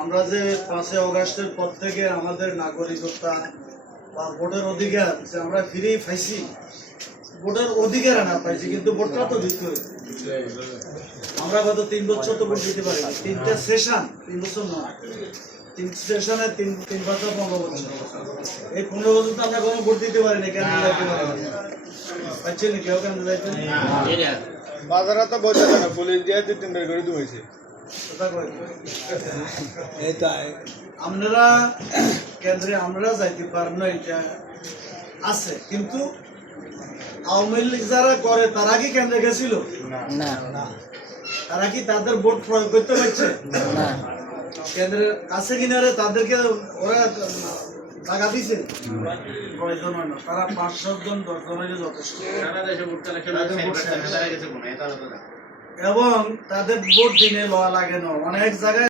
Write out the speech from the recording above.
আমরা যে 5 অগাস্টের পর থেকে আমাদের নাগরিকতা বা ভোটের অধিকার যে আমরা ফিরেই পাইছি, ভোটের অধিকার না পাইছি, কিন্তু ভোটটা তো দিতে হয়েছে। আমরা গত 3 বছর তো ভোট দিতে পারিনি। 3টে সেশন, 3 বছর নয়, 3 সেশনে 3 বছর 15 বছর। এই 15 বছর তো আমরা কোনো ভোট দিতে পারিনি। কেন দিতে পারিনি? পাচ্ছেন কেউ কেন যাইতেন? বাজারে তো বসে না, পুলিশ দিয়ে 2-3 বের করে দিয়েছে। আমরা কেন্দ্রে আমরা যাইতে পারব না, এটা আছে। কিন্তু আওয়ামী লীগ যারা করে তারা কি কেন্দ্রে গেছিল? না। তারা কি তাদের ভোট প্রয়োগ করতে পারছে? না। কেন্দ্রে আছে কিনা রে তাদেরকে ওরা টাকা দিছে? প্রয়োজন হয় না। তারা 5-7 জন 10 জনের যথেষ্ট। এবং তাদের ভোট দিনে লওয়া লাগে না। অনেক জায়গায়